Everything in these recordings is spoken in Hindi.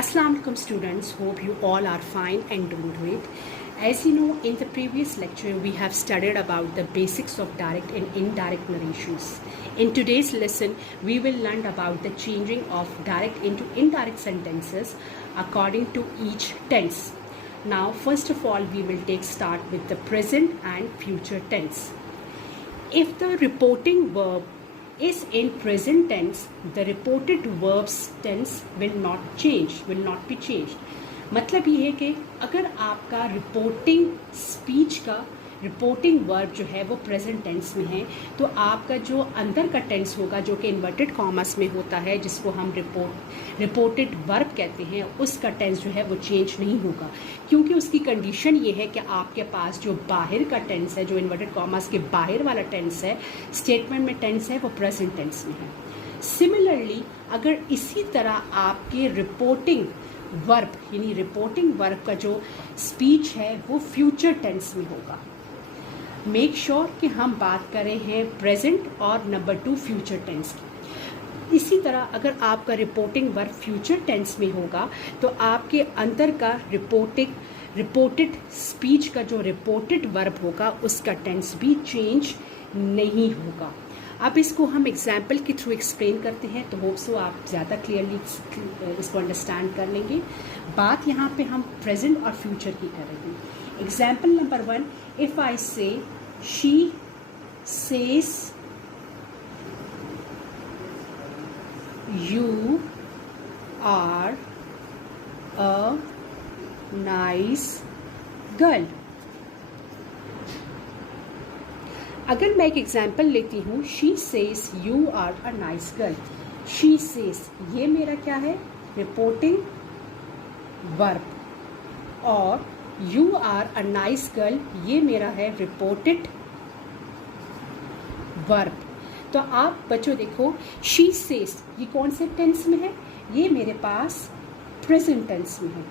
Assalamu alaikum students, hope you all are fine and doing great. As you know, in the previous lecture we have studied about the basics of direct and indirect narrations. In today's lesson we will learn about the changing of direct into indirect sentences according to each tense. Now first of all we will take start with the present and future tense. If the reporting verb is in present tense, the reported verb's tense will not be changed. मतलब ये है कि अगर आपका रिपोर्टिंग स्पीच का रिपोर्टिंग वर्ब जो है वो प्रेजेंट टेंस में है, तो आपका जो अंदर का टेंस होगा जो कि इन्वर्टेड कॉमर्स में होता है, जिसको हम रिपोर्टेड वर्ब कहते हैं, उसका टेंस जो है वो चेंज नहीं होगा, क्योंकि उसकी कंडीशन ये है कि आपके पास जो बाहर का टेंस है, जो इन्वर्टेड कॉमर्स के बाहर वाला टेंस है, स्टेटमेंट में टेंस है, वो प्रेजेंट टेंस में है. सिमिलरली अगर इसी तरह आपके रिपोर्टिंग वर्ब यानी रिपोर्टिंग वर्ब का जो स्पीच है वो फ्यूचर टेंस में होगा. मेक श्योर कि हम बात करें हैं प्रेजेंट और नंबर 2 फ्यूचर टेंस की. इसी तरह अगर आपका रिपोर्टिंग वर्ब फ्यूचर टेंस में होगा तो आपके अंदर का रिपोर्टेड स्पीच का जो रिपोर्टेड वर्ब होगा उसका टेंस भी चेंज नहीं होगा. अब इसको हम एग्जाम्पल के थ्रू एक्सप्लेन करते हैं, तो होप सो आप ज़्यादा क्लियरली इसको अंडरस्टैंड कर लेंगे. बात यहाँ पे हम प्रेजेंट और फ्यूचर की कर रहे हैं. Example number 1, if I say she says you are a nice girl. अगर मैं एक एग्जाम्पल लेती हूँ, she says you are a nice girl. She says ये मेरा क्या है, रिपोर्टिंग वर्ब, और you are a nice girl ये मेरा है रिपोर्टेड वर्ब. तो आप बच्चों देखो, शी सेज ये कौन से टेंस में है, ये मेरे पास प्रेजेंट टेंस में है.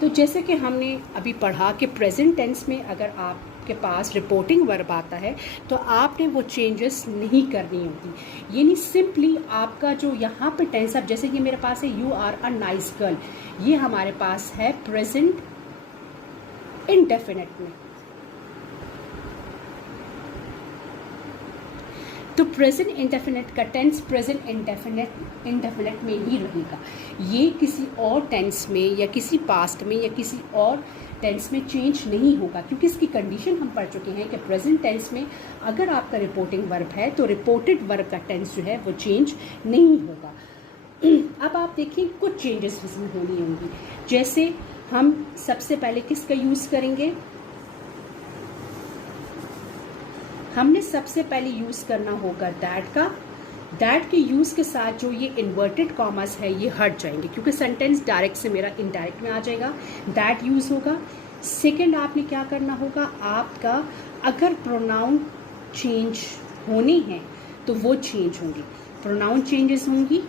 तो जैसे कि हमने अभी पढ़ा कि प्रेजेंट टेंस में अगर आपके पास रिपोर्टिंग वर्ब आता है तो आपने वो चेंजेस नहीं करनी होती. यानी सिंपली आपका जो यहाँ पे टेंस, अब जैसे कि मेरे पास है you are a nice girl, ये हमारे पास है प्रेजेंट इंडेफिनिट में. तो प्रेजेंट इंडेफिनिट का टेंस प्रेजेंट इंडेफिनिट में ही रहेगा. ये किसी और टेंस में या किसी पास्ट में या किसी और टेंस में चेंज नहीं होगा, क्योंकि इसकी कंडीशन हम पढ़ चुके हैं कि प्रेजेंट टेंस में अगर आपका रिपोर्टिंग वर्ब है तो रिपोर्टेड वर्ब का टेंस जो है वो चेंज नहीं होगा. अब आप देखिए कुछ चेंजेस इसमें होनी होंगी. जैसे हम सबसे पहले किसका यूज़ करेंगे, हमने सबसे पहले यूज़ करना होगा दैट का. दैट के यूज़ के साथ जो ये इन्वर्टेड कॉमर्स है ये हट जाएंगे, क्योंकि सेंटेंस डायरेक्ट से मेरा इनडायरेक्ट में आ जाएगा. दैट यूज़ होगा. सेकंड आपने क्या करना होगा, आपका अगर प्रोनाउन चेंज होने हैं तो वो चेंज होंगी, प्रोनाउन चेंजेस होंगी.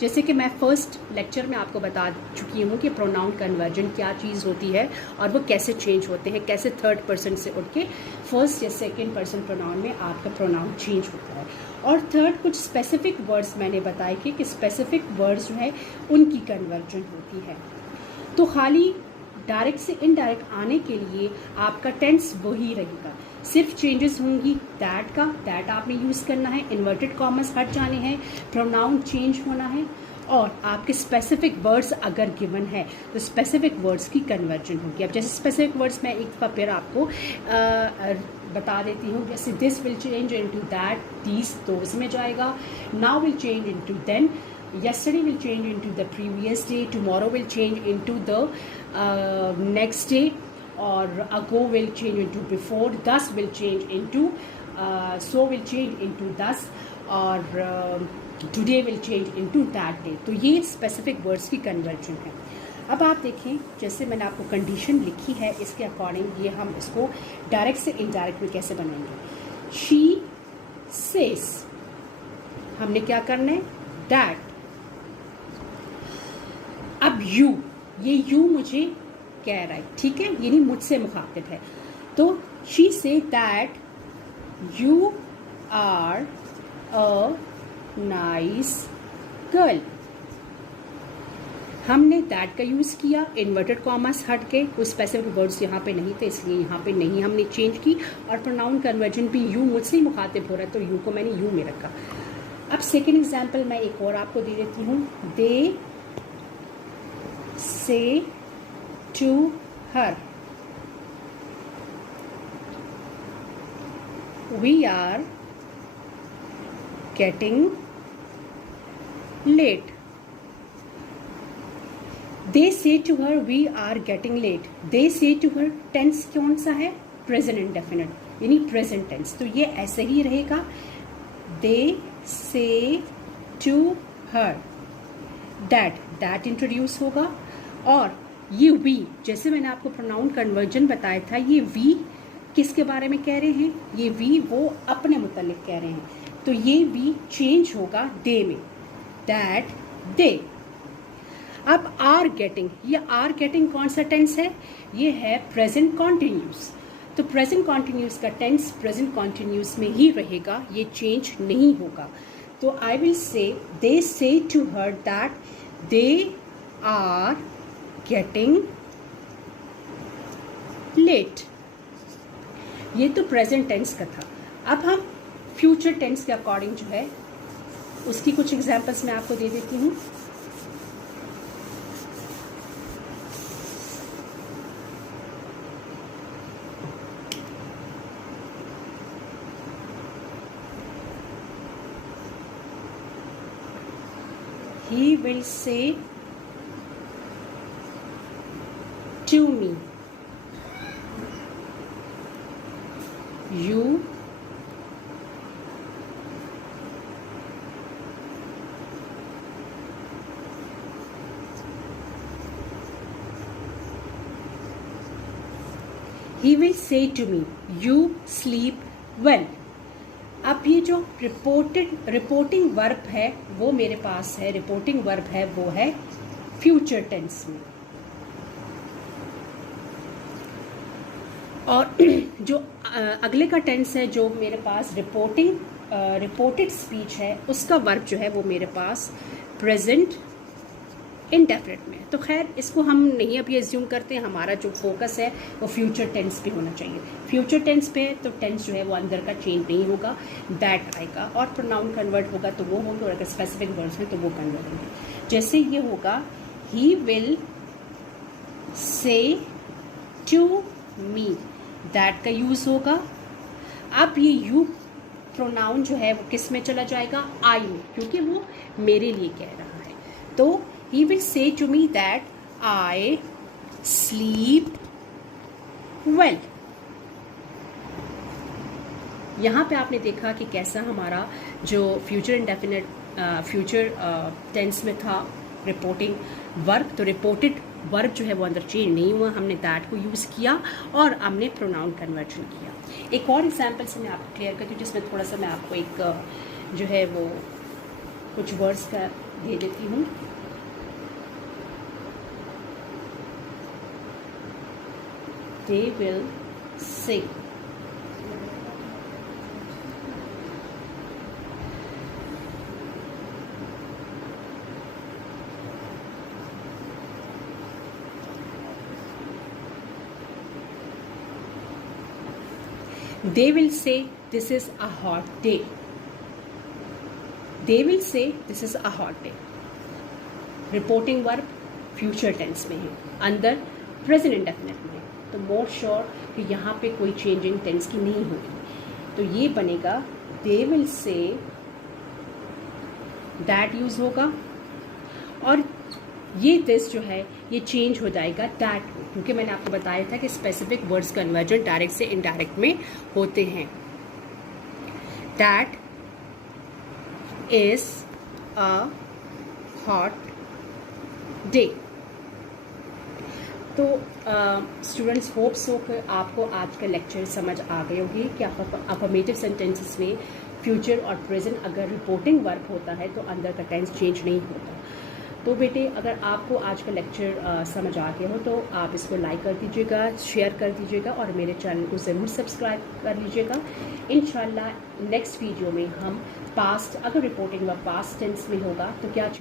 जैसे कि मैं फर्स्ट लेक्चर में आपको बता चुकी हूँ कि प्रोनाउन कन्वर्जन क्या चीज़ होती है और वो कैसे चेंज होते हैं, कैसे थर्ड पर्सन से उठ के फर्स्ट या सेकंड पर्सन प्रोनाउन में आपका प्रोनाउन चेंज होता है. और थर्ड कुछ स्पेसिफिक वर्ड्स मैंने बताए कि स्पेसिफिक वर्ड्स जो है उनकी कन्वर्जन होती है. तो खाली डायरेक्ट से इनडायरेक्ट आने के लिए आपका टेंस वही रहेगा, सिर्फ चेंजेस होंगी. दैट का दैट आपने यूज़ करना है, इन्वर्टेड कॉमर्स हट जाने हैं, प्रोनाउन चेंज होना है, और आपके स्पेसिफिक वर्ड्स अगर गिवन है तो स्पेसिफिक वर्ड्स की कन्वर्जन होगी. अब जैसे स्पेसिफिक वर्ड्स मैं एक बार फिर आपको बता देती हूँ. जैसे this will change into that, these those में जाएगा. Now will change into then, yesterday will change into the previous day, tomorrow will change into the next day, or ago will change into before, thus will change into so will change into thus, or today will change into that day. तो ये specific words की conversion है. अब आप देखें, जैसे मैंने आपको कंडीशन लिखी है इसके अकॉर्डिंग ये हम इसको डायरेक्ट से इनडायरेक्ट में कैसे बनाएंगे. She says, हमने क्या करना है, that. अब यू, ये यू मुझे कह रहा है, ठीक है, यानी मुझसे मुखातिब है. तो she say that you are a nice girl. हमने दैट का यूज़ किया, इन्वर्टेड कॉमास हट के, कोई स्पेसिफिक वर्ड्स यहाँ पे नहीं थे इसलिए यहाँ पे नहीं हमने चेंज की, और प्रोनाउन कन्वर्जन भी यू, मुझसे ही मुखातिब हो रहा है तो यू को मैंने यू में रखा। अब सेकेंड एग्जाम्पल मैं एक और आपको दे देती हूँ। They say to her we are getting late. They say to her we are getting late. They say to her tense कौन सा है? प्रेजेंट इंडेफिनिट, यानी प्रेजेंट टेंस, तो ये ऐसे ही रहेगा। They say to her that, that introduce होगा, और ये वी, जैसे मैंने आपको प्रोनाउन कन्वर्जन बताया था, ये वी किसके बारे में कह रहे हैं? ये वी वो अपने मुतल्लिक कह रहे हैं, तो ये वी चेंज होगा दे में, दैट दे। अब आर गेटिंग, ये आर गेटिंग कौन सा टेंस है? ये है प्रेजेंट कॉन्टिन्यूस, तो प्रेजेंट कॉन्टिन्यूस का टेंस प्रेजेंट कॉन्टिन्यूस में ही रहेगा, ये चेंज नहीं होगा। तो I will say they say to her that they are getting late. ये तो प्रेजेंट टेंस का था। अब हम फ्यूचर टेंस के अकॉर्डिंग जो है उसकी कुछ एग्जांपल्स मैं आपको दे देती हूँ। He will say to me, you he will say to me, you sleep well। अब ये जो रिपोर्टिंग वर्ब है वो मेरे पास है, रिपोर्टिंग वर्ब है वो है फ्यूचर टेंस में, और जो अगले का टेंस है जो मेरे पास रिपोर्टेड स्पीच है, उसका वर्ब जो है वो मेरे पास प्रेजेंट इंडेफिनिट में। तो खैर इसको हम नहीं अभी एज्यूम करते हैं, हमारा जो फोकस है वो फ्यूचर टेंस पे होना चाहिए। फ्यूचर टेंस पे तो टेंस जो है वो अंदर का चेंज नहीं होगा, दैट आएगा, और प्रोनाउन कन्वर्ट होगा तो वो होंगे, और अगर स्पेसिफिक वर्ड्स हैं तो वो कन्वर्ट होंगे। जैसे ये होगा he will say to me, that का यूज होगा। अब ये यू प्रोनाउन जो है वो किस में चला जाएगा? आई में, क्योंकि वो मेरे लिए कह रहा है। तो he will say to me that I sleep well। यहाँ पे आपने देखा कि कैसा हमारा जो फ्यूचर इंडेफिनिट फ्यूचर टेंस में था रिपोर्टिंग वर्ब, तो रिपोर्टेड वर्ब जो है वो अंदर चेंज नहीं हुआ, हमने दैट को यूज़ किया और हमने प्रोनाउन कन्वर्जन किया। एक और एग्जांपल से मैं आपको क्लियर करती हूँ, जिसमें थोड़ा सा मैं आपको एक जो है वो कुछ वर्ड्स का दे देती हूँ। They will say, they will say this is a hot day। They will say this is a hot day। Reporting verb future tense में है, अंदर प्रेजेंट इंडेफिनिट में है, तो मोर श्योर कि यहाँ पे कोई चेंजिंग टेंस की नहीं होगी। तो ये बनेगा they will say, that use होगा, और ये दिस जो है ये चेंज हो जाएगा दैट में, क्योंकि मैंने आपको बताया था कि स्पेसिफिक वर्ड्स कन्वर्जन डायरेक्ट से इनडायरेक्ट में होते हैं। That is a hot day. तो स्टूडेंट्स होप सो कि आपको आज का लेक्चर समझ आ गई होगी कि अफर्मेटिव सेंटेंसेस में फ्यूचर और प्रेजेंट अगर रिपोर्टिंग वर्ब होता है तो अंदर का टेंस चेंज नहीं होता। तो बेटे अगर आपको आज का लेक्चर समझ आ गया हो तो आप इसको लाइक कर दीजिएगा, शेयर कर दीजिएगा और मेरे चैनल को ज़रूर सब्सक्राइब कर लीजिएगा। इंशाल्लाह नेक्स्ट वीडियो में हम पास्ट, अगर रिपोर्टिंग वर्ब पास्ट टेंस में होगा तो क्या